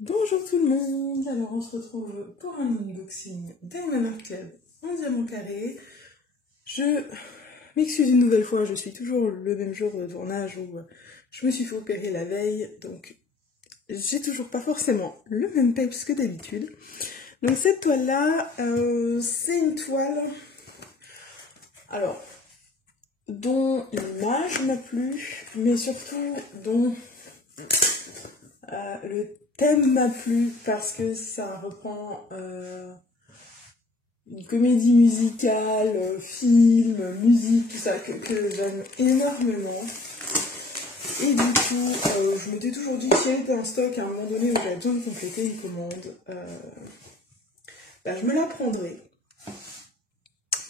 Bonjour tout le monde, alors on se retrouve pour un unboxing Diamond Art Club en diamant carré. Je m'excuse une nouvelle fois, je suis toujours le même jour de tournage où je me suis fait opérer la veille, donc j'ai toujours pas forcément le même peps que d'habitude. Donc cette toile là, c'est une toile alors dont l'image m'a plu, mais surtout dont le thème m'a plu parce que ça reprend une comédie musicale, film, musique, tout ça que j'aime énormément. Et du coup, je m'étais toujours dit qu'il y avait un stock à un moment donné où j'avais besoin de compléter une commande. Je me la prendrai.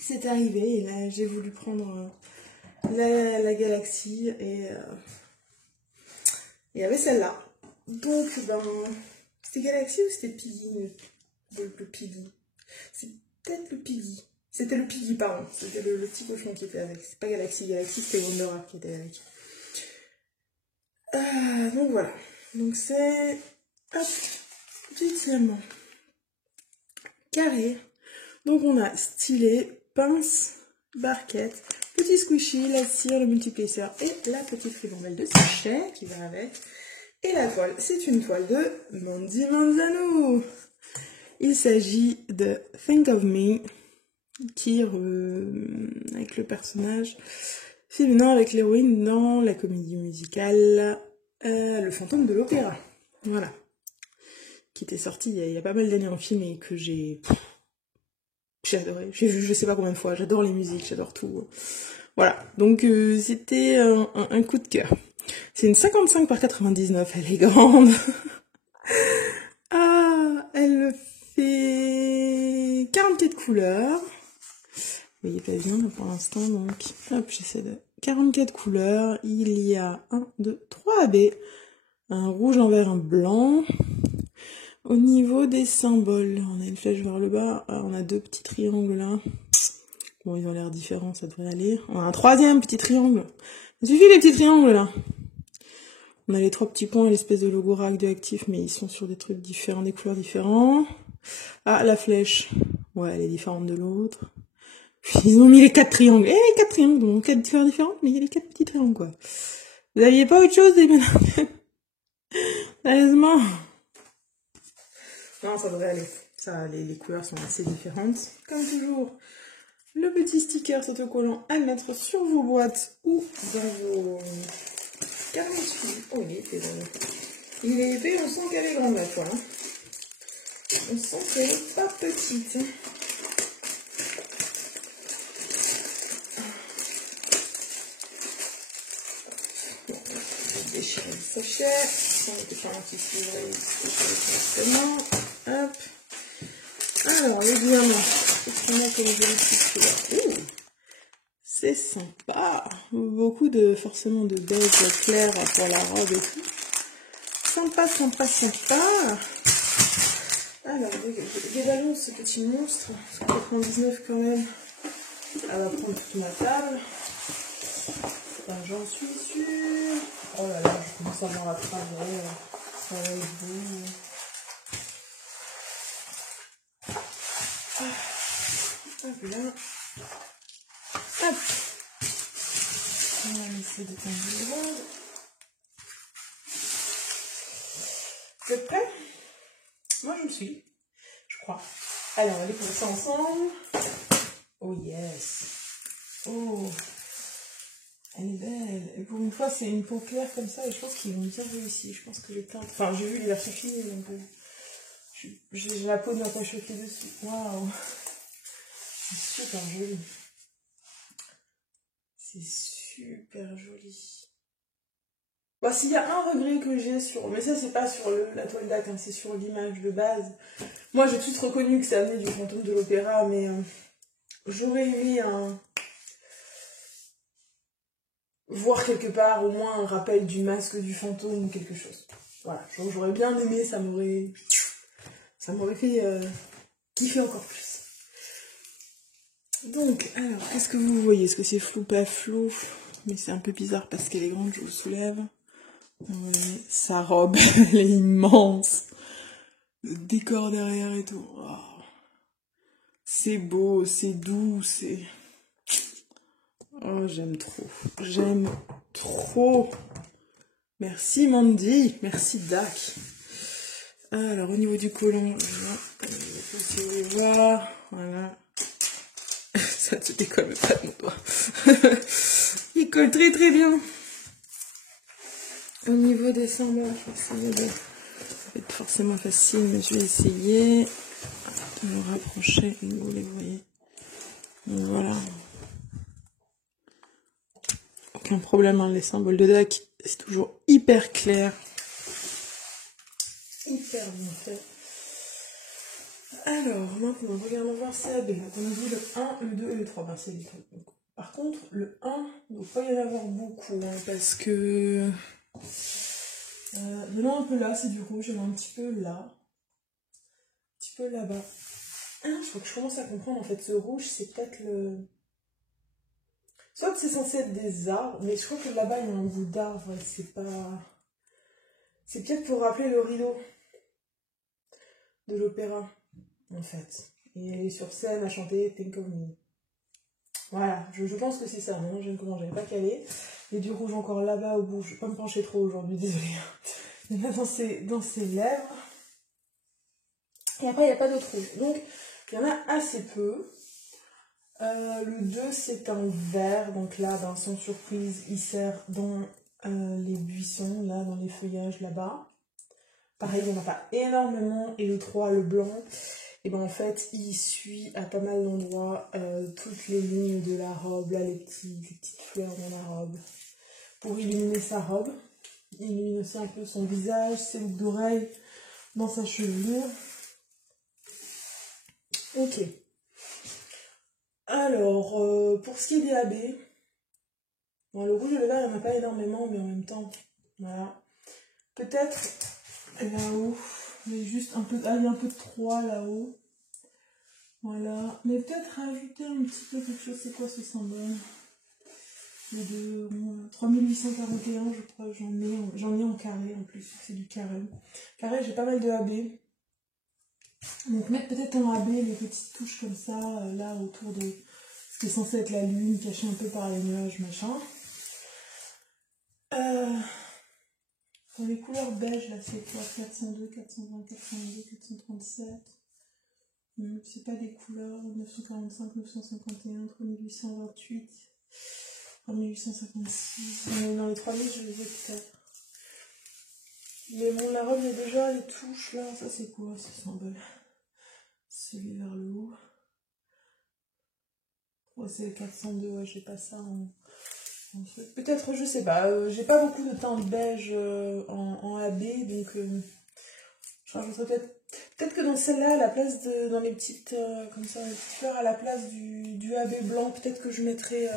C'est arrivé et là j'ai voulu prendre la Galaxy et il y avait celle-là. Donc, c'était Galaxy ou c'était Piggy, le Piggy? C'est peut-être le Piggy. C'était le Piggy, pardon. C'était le petit cochon qui était avec. C'est pas Galaxy, c'était Wonder Art qui était avec. Donc voilà. Donc c'est... Hop, du diamant carré. Donc on a stylet, pince, barquette, petit squishy, la cire, le multiplesseur et la petite ribambelle de sachet qui va avec. Et la toile, c'est une toile de Mandy Manzano. Il s'agit de Think of Me, qui avec le personnage féminin, avec l'héroïne dans la comédie musicale Le Fantôme de l'Opéra. Voilà. Qui était sorti il y a pas mal d'années en film et que j'ai adoré. J'ai vu je sais pas combien de fois. J'adore les musiques, j'adore tout. Voilà. Donc c'était un coup de cœur. C'est une 55 par 99, elle est grande. Elle fait 44 couleurs. Vous voyez pas bien là pour l'instant, donc hop, j'essaie de... 44 couleurs, il y a 1, 2, 3 AB, un rouge, un vert, un blanc. Au niveau des symboles, on a une flèche vers le bas, on a 2 petits triangles là. Bon, ils ont l'air différents, ça devrait aller. On a un 3e petit triangle. Ça suffit les petits triangles là. On a les 3 petits points et l'espèce de logo radioactif, mais ils sont sur des trucs différents, des couleurs différents. Ah, la flèche. Ouais, elle est différente de l'autre. Puis ils ont mis les 4 triangles. Eh, les 4 triangles, donc 4 couleurs différentes, mais il y a les 4 petits triangles, quoi. Vous aviez pas autre chose, les menaces? Sérieusement? Non, ça devrait aller. Ça, les couleurs sont assez différentes. Comme toujours, le petit sticker autocollant à mettre sur vos boîtes ou dans vos... Oh, il est épais, il est épais, on sent qu'elle est grande la toile. On sent qu'elle est pas petite. Bon, je vais déchirer le sachet. On était pas un petit livret correctement. Hop. Alors, les diamants. Qu'est-ce qu'on a comme joli petit couleur? C'est sympa. Beaucoup de, forcément, de beige clair pour la robe et tout. Sympa, sympa, sympa. Alors, déballons ce petit monstre. 99 quand même. Elle va prendre toute ma table. Enfin, j'en suis sûre. Oh là là, je commence à avoir la travailler. Ça va être beau. Hop là. Hop. On va essayer de tendre le rond. Vous êtes prêts? Moi je le suis, je crois. Allez, on va découvrir ça ensemble. Oh yes. Oh, elle est belle. Et pour une fois, c'est une peau claire comme ça et je pense qu'ils vont bien réussi. Je pense que j'ai teint. Enfin, j'ai vu les versions finies, donc j'ai la peau de ma poche choquée dessus. Waouh. C'est super joli. C'est super joli. Bah, s'il y a un regret que j'ai sur... Mais ça, c'est pas sur la toile d'acte, hein, c'est sur l'image de base. Moi, j'ai tout reconnu que ça venait du Fantôme de l'Opéra, mais j'aurais aimé voir quelque part au moins un rappel du masque du fantôme ou quelque chose. Voilà, j'aurais bien aimé, ça m'aurait fait kiffer encore plus. Donc, alors, qu'est-ce que vous voyez? Est-ce que c'est flou, pas flou? Mais c'est un peu bizarre parce qu'elle est grande, je le soulève. Oui, sa robe, elle est immense. Le décor derrière et tout. Oh. C'est beau, c'est doux, c'est... Oh, j'aime trop. J'aime trop. Merci Mandy. Merci Dak. Alors, au niveau du collant, si vous voulez voir, voilà. Ça te décolle pas de mon doigt. Il colle très très bien. Au niveau des symboles, je vais essayer de... Ça va être forcément facile, mais je vais essayer de me rapprocher. Vous les voyez. Donc, voilà. Aucun problème, hein, les symboles de Dak, c'est toujours hyper clair. Hyper bien fait. Alors, maintenant, regardons voir CAB. Donc, on a dit le 1, le 2 et le 3. Ben, c'est les trucs. Par contre, le 1, il ne doit pas y en avoir beaucoup, hein, parce que... il y en a un peu là, c'est du rouge, il y en a un petit peu là. Un petit peu là-bas. Ah, je crois que je commence à comprendre, en fait, ce rouge, c'est peut-être le... Soit que c'est censé être des arbres, mais je crois que là-bas, il y a un bout d'arbre, et c'est pas... C'est peut-être pour rappeler le rideau de l'opéra, en fait. Et elle est sur scène à chanter Think of Me. Voilà, je pense que c'est ça. Maintenant, j'avais pas calé. Il y a du rouge encore là-bas au bout. Je vais pas me pencher trop aujourd'hui, désolée. Il y en a dans ses lèvres. Et après, il n'y a pas d'autre rouge. Donc, il y en a assez peu. Le 2, c'est un vert. Donc là, ben, sans surprise, il sert dans les buissons, là, dans les feuillages là-bas. Pareil, il n'y en a pas énormément. Et le 3, le blanc, et ben en fait, il suit à pas mal d'endroits toutes les lignes de la robe, là, les petites fleurs dans la robe, pour illuminer sa robe. Il illumine aussi un peu son visage, ses boucles d'oreilles, dans sa chevelure. Ok. Alors, pour ce qui est des AB, bon, le rouge et le vert, il n'y en a pas énormément, mais en même temps, voilà. Peut-être là-haut, mais juste un peu, il y a un peu de 3 là-haut. Voilà, mais peut-être rajouter un petit peu quelque chose. C'est quoi ce symbole? Le de 3841, je crois, j'en ai en carré en plus, c'est du carré. Carré, j'ai pas mal de AB. Donc mettre peut-être en AB les petites touches comme ça, là autour de ce qui est censé être la lune, cachée un peu par les nuages, machin. Dans les couleurs beige, là, c'est quoi? 402, 420, 422, 437. C'est pas des couleurs, 945, 951, 3828, 1856. Dans les 3000, je les ai peut-être. Mais bon, la robe, il y a déjà les touches là. Ça, c'est quoi ce symbole? Celui vers le haut. Ouais, c'est le 402, ouais, j'ai pas ça en fait. Peut-être, je sais pas. J'ai pas beaucoup de teinte beige en AB, donc je rajouterais peut-être que dans celle-là, à la place de. Dans les petites. Comme ça, les petites fleurs, à la place du AB blanc, peut-être que je mettrais.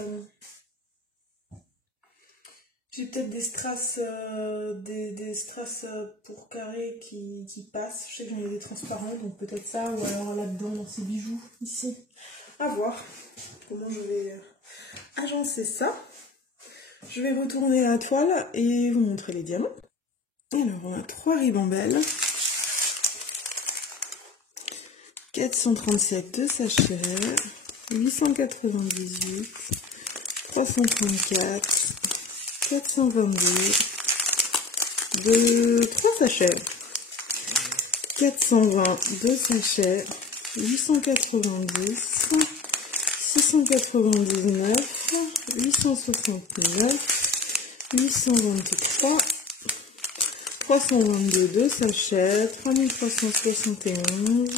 J'ai peut-être des strass, des strass pour carré qui passent. Je sais que j'en ai des transparents, donc peut-être ça, ou alors là-dedans, dans ces bijoux, ici. À voir comment je vais agencer ça. Je vais retourner à la toile et vous montrer les diamants. Alors, on a 3 ribambelles. 437 de sachets. 898. 334. 422. De 3 sachets. 420 2 sachets. 890. 699. 869. 823. 322 2 sachets. 3371.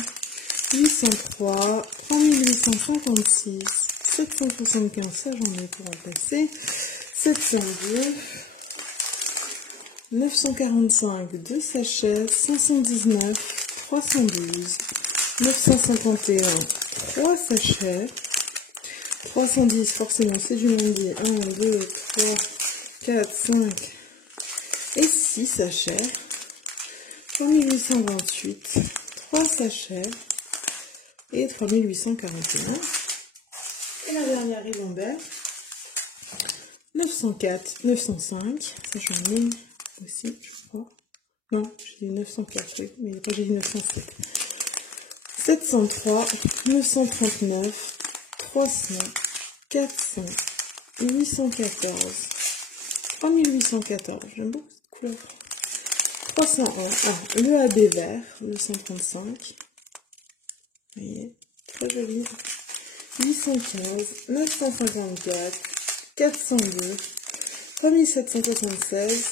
803. 3856. 775, ça j'en ai pour remplacer. 702. 945, 2 sachets, 519, 312, 951, 3 sachets, 310, forcément c'est du lundi, 1, 2, 3, 4, 5 et 6 sachets, 3828, 3 sachets et 3841. Et la dernière ribambelle, 904, 905, ça j'en ai aussi, je crois. Non, j'ai dit 904, oui, mais quand j'ai dit 907. 703, 939, 300, 400, 814, 3814, j'aime beaucoup cette couleur. 301, ah, le AB vert, le 135, vous voyez, très joli. 815, 954, 402, 3776,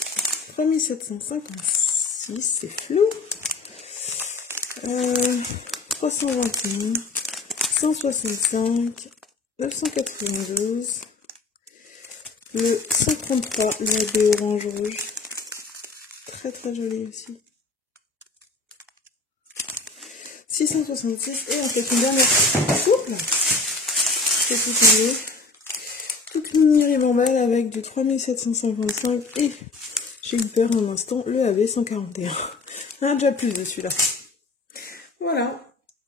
3756, c'est flou. 321, 165, 992, le 133, le AB orange rouge, très très joli aussi. 666 et on fait une dernière couple. C'est toute une ribambelle avec du 3755 et j'ai eu peur un instant, le AB 141. Un déjà plus de celui-là. Voilà.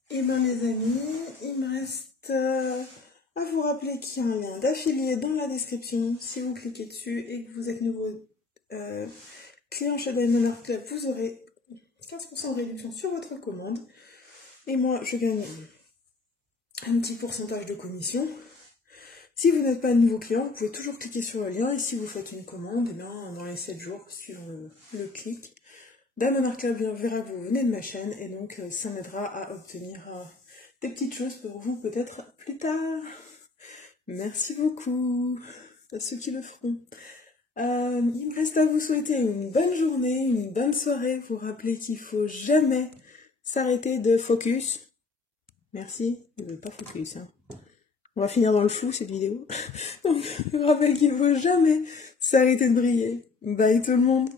Et ben les amis, il me reste à vous rappeler qu'il y a un lien d'affilié dans la description. Si vous cliquez dessus et que vous êtes nouveau client chez Diamond Art Club, vous aurez 15% de réduction sur votre commande. Et moi, je gagne un petit pourcentage de commission. Si vous n'êtes pas un nouveau client, vous pouvez toujours cliquer sur le lien. Et si vous faites une commande, et bien, dans les 7 jours, suivant le clic, Diamond Art Club verra que vous venez de ma chaîne. Et donc, ça m'aidera à obtenir des petites choses pour vous, peut-être plus tard. Merci beaucoup à ceux qui le feront. Il me reste à vous souhaiter une bonne journée, une bonne soirée. Vous rappeler qu'il ne faut jamais s'arrêter de focus. Merci, je ne veux pas focus. Hein. On va finir dans le flou cette vidéo. Donc, je vous rappelle qu'il ne faut jamais s'arrêter de briller. Bye tout le monde.